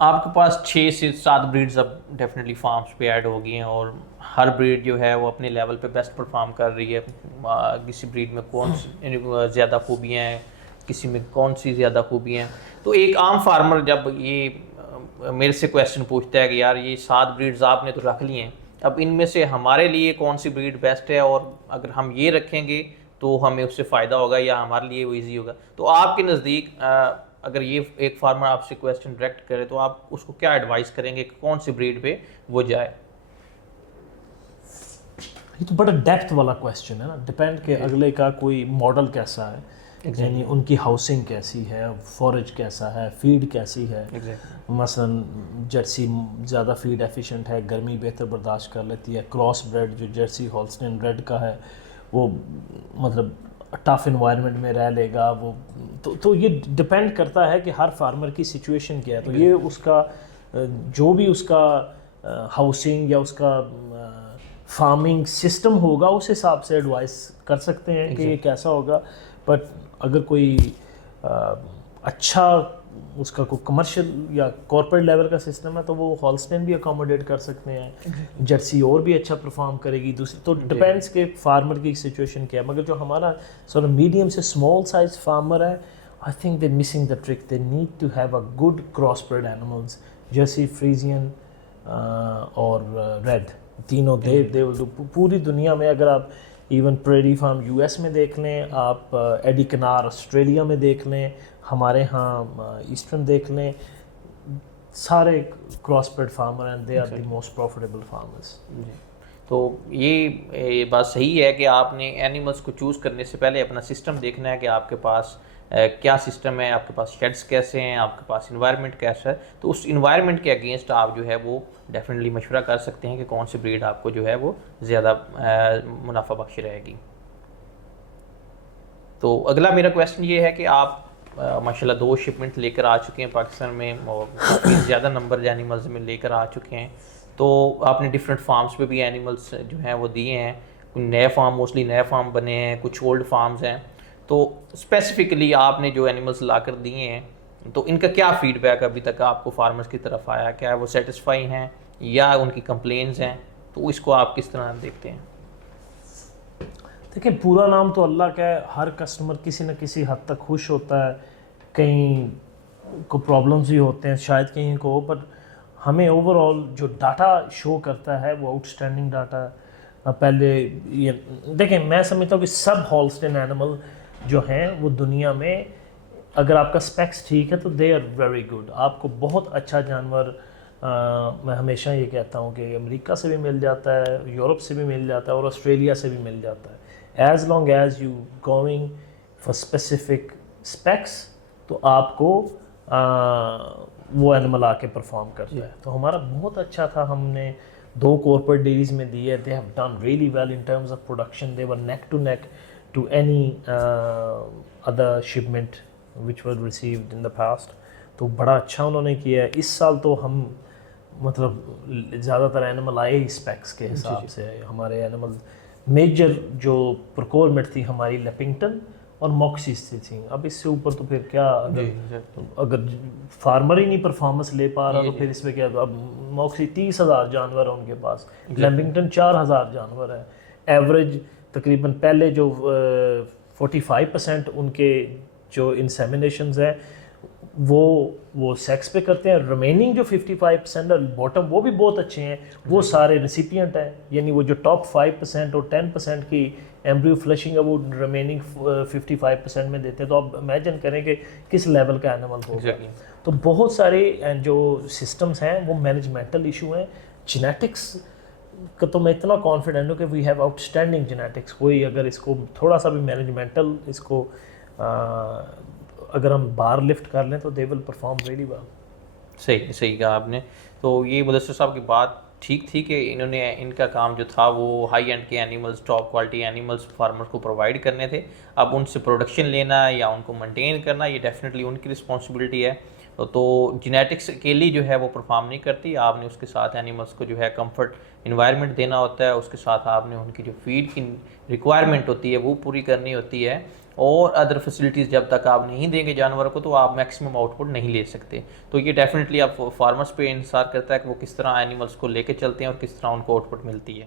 آپ کے پاس 6 سے 7 بریڈز اب ڈیفینیٹلی فارمز پہ ایڈ ہو گئی ہیں، اور ہر بریڈ جو ہے وہ اپنے لیول پہ بیسٹ پرفارم کر رہی ہے. کسی بریڈ میں کون سی زیادہ خوبیاں ہیں، کسی میں کون سی زیادہ خوبیاں ہیں. تو ایک عام فارمر جب یہ میرے سے کویشچن پوچھتا ہے کہ یار یہ 7 بریڈز آپ نے تو رکھ لی ہیں، اب ان میں سے ہمارے لیے کون سی بریڈ بیسٹ ہے، اور اگر ہم یہ رکھیں گے تو ہمیں اس سے فائدہ ہوگا یا ہمارے لیے وہ ایزی ہوگا. تو آپ کے نزدیک اگر یہ ایک فارمر آپ سے کویشچن ڈائریکٹ کرے تو آپ اس کو کیا ایڈوائز کریں گے کہ کون سی بریڈ پہ وہ جائے؟ یہ تو بڑا ڈیپتھ والا کویشچن ہے نا، ڈپینڈ کہ اگلے کا کوئی ماڈل کیسا ہے، یعنی ان کی ہاؤسنگ کیسی ہے، فورج کیسا ہے، فیڈ کیسی ہے. مثلا جرسی زیادہ فیڈ ایفیشینٹ ہے، گرمی بہتر برداشت کر لیتی ہے. کراس بریڈ جو جرسی ہولسٹین ریڈ کا ہے وہ مطلب ٹف انوائرمنٹ میں رہ لے گا وہ. تو یہ ڈپینڈ کرتا ہے کہ ہر فارمر کی سچویشن کیا ہے. تو یہ اس کا جو بھی اس کا ہاؤسنگ یا اس کا فارمنگ سسٹم ہوگا اس حساب سے ایڈوائس کر سکتے ہیں کہ یہ کیسا ہوگا. بٹ اگر کوئی اچھا اس کا کوئی کمرشل یا کارپوریٹ لیول کا سسٹم ہے تو وہ ہولسٹین بھی اکوموڈیٹ کر سکتے ہیں، جرسی اور بھی اچھا پرفارم کرے گی دوسری. تو ڈپینڈس کہ فارمر کی سچویشن کیا ہے. مگر جو ہمارا سورٹ میڈیم سے اسمال سائز فارمر ہے، I think they missing the trick. They need to have a good cross breed animals, Jersey, Friesian اور ریڈ. تینوں دے پوری دنیا میں اگر آپ even prairie farm U S میں دیکھ لیں، آپ ایڈی کنار آسٹریلیا میں دیکھ لیں، ہمارے ہاں ایسٹرن دیکھ لیں، سارے کراس بریڈ فارمر ہیں. They are the most profitable farmers. تو یہ بات صحیح ہے کہ آپ نے اینیملس کو چوز کرنے سے پہلے اپنا سسٹم دیکھنا ہے کہ آپ کے پاس کیا سسٹم ہے، آپ کے پاس شیڈس کیسے ہیں، آپ کے پاس انوائرمنٹ کیسا ہے. تو اس انوائرمنٹ کے اگینسٹ آپ جو ہے وہ ڈیفینیٹلی مشورہ کر سکتے ہیں کہ کون سی بریڈ آپ کو جو ہے وہ زیادہ منافع بخش رہے گی. تو اگلا میرا کویشچن یہ ہے کہ آپ ماشاء اللہ 2 شپمنٹ لے کر آ چکے ہیں پاکستان میں، اور کافی زیادہ نمبر اینیملز میں لے کر آ چکے ہیں. تو آپ نے ڈفرینٹ فارمز پہ بھی اینیملس جو ہیں وہ دیے ہیں. کچھ نئے فارم، موسٹلی نئے فارم بنے ہیں، کچھ اولڈ فارمز ہیں. تو اسپیسیفکلی آپ نے جو اینیملس لا کر دیے ہیں تو ان کا کیا فیڈ بیک ابھی تک آپ کو فارمرز کی طرف آیا؟ کیا وہ سیٹسفائی ہیں یا ان کی کمپلینز ہیں؟ تو اس کو آپ کس طرح دیکھتے ہیں؟ دیکھیں، پورا نام تو اللہ کا ہے. ہر کسٹمر کسی نہ کسی حد تک خوش ہوتا ہے، کہیں کو پرابلمز بھی ہوتے ہیں شاید کہیں کو، بٹ ہمیں اوور آل جو ڈاٹا شو کرتا ہے وہ آؤٹ اسٹینڈنگ ڈاٹا ہے. پہلے یہ دیکھیں، میں سمجھتا ہوں کہ سب ہولسٹین اینیمل جو ہیں وہ دنیا میں اگر آپ کا اسپیکس ٹھیک ہے تو دے آر ویری گڈ. آپ کو بہت اچھا جانور میں ہمیشہ یہ کہتا ہوں کہ امریکہ سے بھی مل جاتا ہے، یورپ سے بھی مل جاتا ہے، اور آسٹریلیا سے بھی مل جاتا ہے. As long as you going for specific specs تو آپ کو وہ اینیمل آ کے پرفارم کرتا ہے. تو ہمارا بہت اچھا تھا. ہم نے 2 کارپوریٹ ڈیریز میں دیے. They have done really well in terms of production. They were neck to any other shipment which were received in the past. تو بڑا اچھا انہوں نے کیا ہے. اس سال تو ہم مطلب زیادہ تر اینیمل آئے ہی اسپیکس کے حساب سے. ہمارے اینیمل میجر جو پروکورمنٹ تھی ہماری لیپنگٹن اور موکسیز سے تھیں. اب اس سے اوپر تو پھر کیا، اگر فارمر ہی نہیں پرفارمنس لے پا رہا تو پھر اس میں کیا. اب موکسی 30,000 جانور ہیں ان کے پاس، لیپنگٹن 4,000 جانور ہے. ایوریج تقریباً پہلے جو 45% ان کے جو انسیمینیشنز ہیں وہ سیکس پہ کرتے ہیں. ریمیننگ جو 55% ہے باٹم وہ بھی بہت اچھے ہیں، وہ سارے ریسیپینٹ ہیں. یعنی وہ جو ٹاپ 5% اور 10% کی ایمبریو فلشنگ ہے وہ ریمیننگ 55% میں دیتے ہیں. تو آپ امیجن کریں کہ کس لیول کا اینیمل ہوگا. تو بہت سارے جو سسٹمز ہیں وہ مینجمنٹل ایشو ہیں. جینیٹکس کا تو میں اتنا کانفیڈنٹ ہوں کہ we have outstanding genetics. کوئی اگر اس کو تھوڑا سا بھی مینجمنٹل اس کو اگر ہم بار لفٹ کر لیں تو دے ول پرفارم ریئلی ویل. صحیح کہا آپ نے. تو یہ مدثر صاحب کی بات ٹھیک تھی کہ انہوں نے ان کا کام جو تھا وہ ہائی اینڈ کے animals, top quality animals farmers کو پرووائڈ کرنے تھے. اب ان سے پروڈکشن لینا یا ان کو مینٹین کرنا یہ ڈیفینیٹلی ان کی رسپانسبلٹی ہے. تو جینیٹکس اکیلی جو ہے وہ پرفارم نہیں کرتی. آپ نے اس کے ساتھ اینیملس کو جو ہے کمفرٹ انوائرمنٹ دینا ہوتا ہے. اس کے ساتھ آپ نے ان کی جو فیڈ کی ریکوائرمنٹ ہوتی ہے وہ پوری کرنی ہوتی ہے. اور ادر فیسلٹیز جب تک آپ نہیں دیں گے جانور کو تو آپ میکسیمم آؤٹ پٹ نہیں لے سکتے. تو یہ ڈیفینیٹلی آپ فارمرس پہ انحصار کرتا ہے کہ وہ کس طرح اینیملس کو لے کے چلتے ہیں اور کس طرح ان کو آؤٹ پٹ ملتی ہے.